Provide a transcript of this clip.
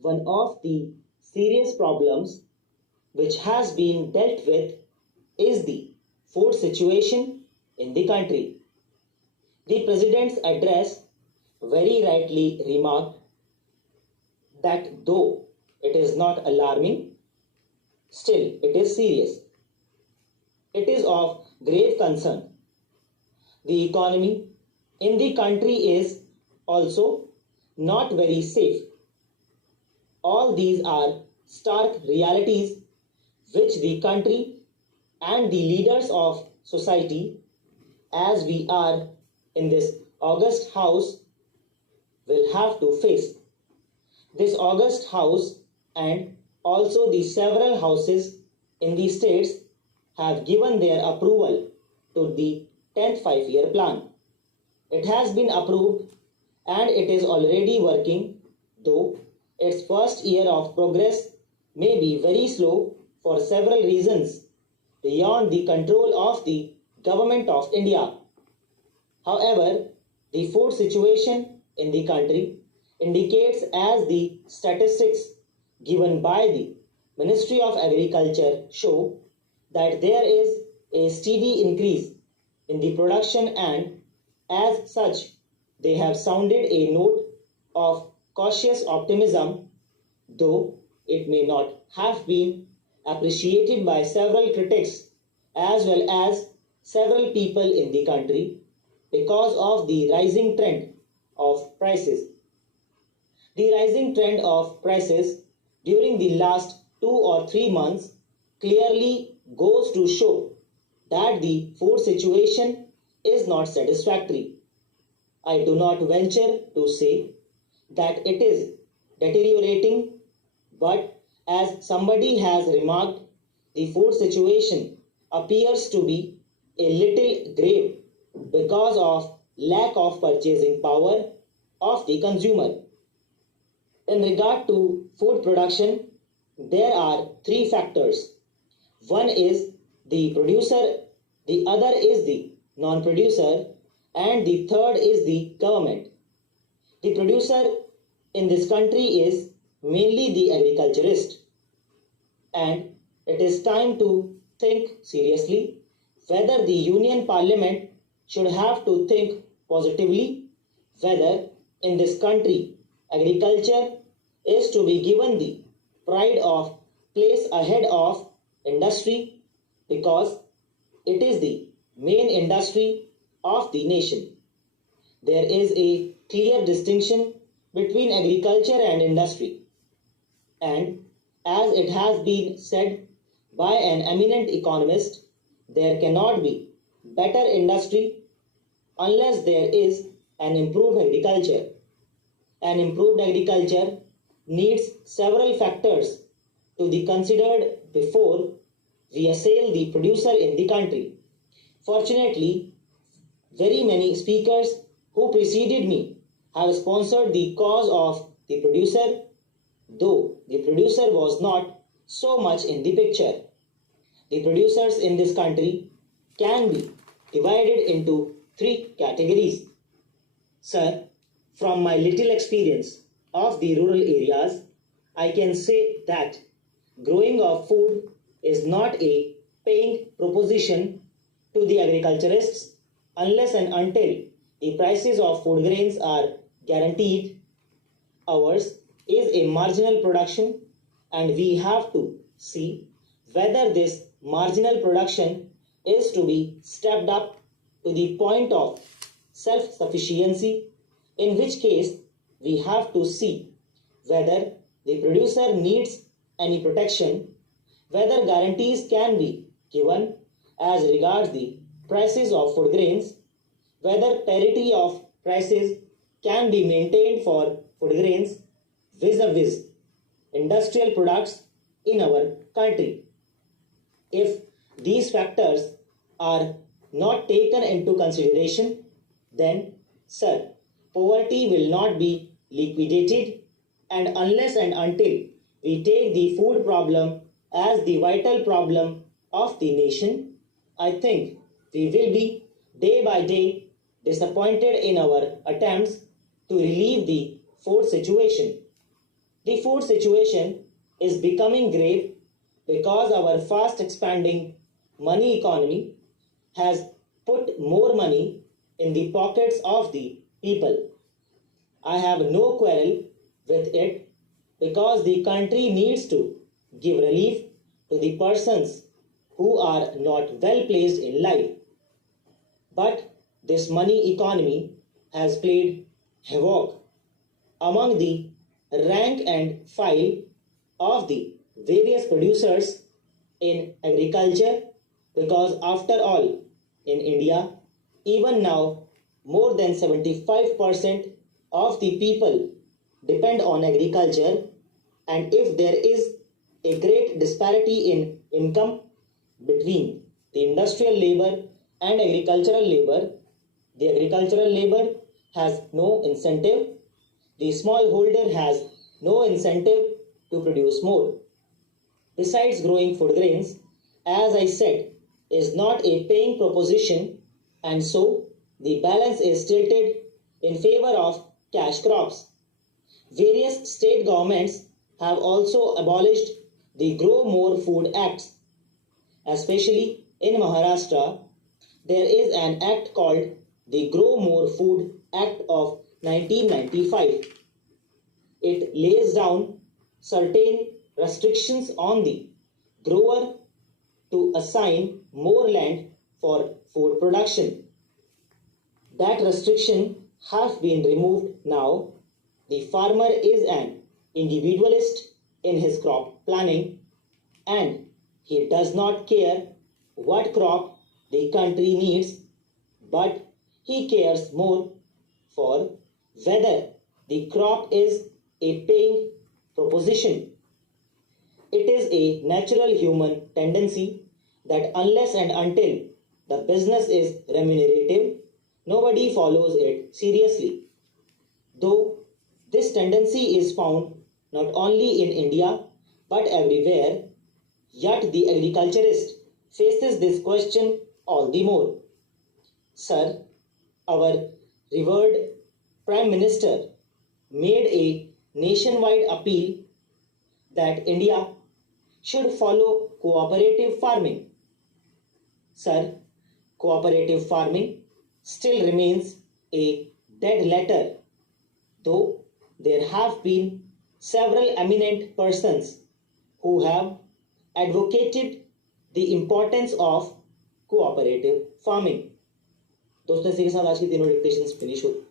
One of the serious problems which has been dealt with is the food situation in the country. The President's address very rightly remarked that though it is not alarming, still it is serious. It is of grave concern. The economy in the country is also not very safe. All these are stark realities which the country and the leaders of society, as we are in this august house, will have to face. This august house and also the several houses in the states have given their approval to the 10th five-year plan. It has been approved and it is already working, though its first year of progress may be very slow for several reasons beyond the control of the Government of India. However, the food situation in the country indicates, as the statistics given by the Ministry of Agriculture show, that there is a steady increase in the production, and as such they have sounded a note of cautious optimism, though it may not have been appreciated by several critics as well as several people in the country because of the rising trend of prices. The rising trend of prices during the last 2 or 3 months clearly goes to show that the food situation is not satisfactory. I do not venture to say that it is deteriorating, but as somebody has remarked, the food situation appears to be a little grave because of lack of purchasing power of the consumer. In regard to food production, there are three factors. One is the producer, the other is the non-producer, and the third is the government. The producer in this country is mainly the agriculturist, and it is time to think seriously whether the Union Parliament should have to think positively whether in this country agriculture is to be given the pride of place ahead of industry, because it is the main industry of the nation. There is a clear distinction between agriculture and industry, and as it has been said by an eminent economist, there cannot be better industry unless there is an improved agriculture. An improved agriculture needs several factors to be considered before we assail the producer in the country. Fortunately, very many speakers who preceded me have sponsored the cause of the producer, though the producer was not so much in the picture. The producers in this country can be divided into three categories. Sir, from my little experience of the rural areas, I can say that growing of food is not a paying proposition to the agriculturists unless and until the prices of food grains are guaranteed. Ours is a marginal production, and we have to see whether this marginal production is to be stepped up to the point of self-sufficiency, in which case we have to see whether the producer needs any protection, whether guarantees can be given as regards the prices of food grains, whether parity of prices can be maintained for food grains vis-a-vis industrial products in our country. If these factors are not taken into consideration, then, sir, poverty will not be liquidated, and unless and until we take the food problem as the vital problem of the nation, I think we will be day by day disappointed in our attempts to relieve the food situation. The food situation is becoming grave because our fast expanding money economy has put more money in the pockets of the people. I have no quarrel with it because the country needs to give relief to the persons who are not well placed in life. But this money economy has played havoc among the rank and file of the various producers in agriculture because, after all, in India, even now, more than 75% of the people depend on agriculture, and if there is a great disparity in income between the industrial labor and agricultural labor, the agricultural labor has no incentive, the smallholder has no incentive to produce more. Besides, growing food grains, as I said, is not a paying proposition, and so the balance is tilted in favor of cash crops. Various state governments have also abolished the Grow More Food Acts. Especially in Maharashtra, there is an act called the Grow More Food Act of 1995. It lays down certain restrictions on the grower to assign more land for food production. That restriction has been removed now. The farmer is an individualist in his crop planning, and he does not care what crop the country needs, but he cares more for whether the crop is a paying proposition. It is a natural human tendency that unless and until the business is remunerative, nobody follows it seriously. Though this tendency is found not only in India but everywhere, yet the agriculturist faces this question all the more. Sir, our revered Prime Minister made a nationwide appeal that India should follow cooperative farming. Sir, cooperative farming still remains a dead letter, though there have been several eminent persons who have advocated the importance of cooperative farming. दोस्तों, इसी के साथ आज की तीनों dictations finish हो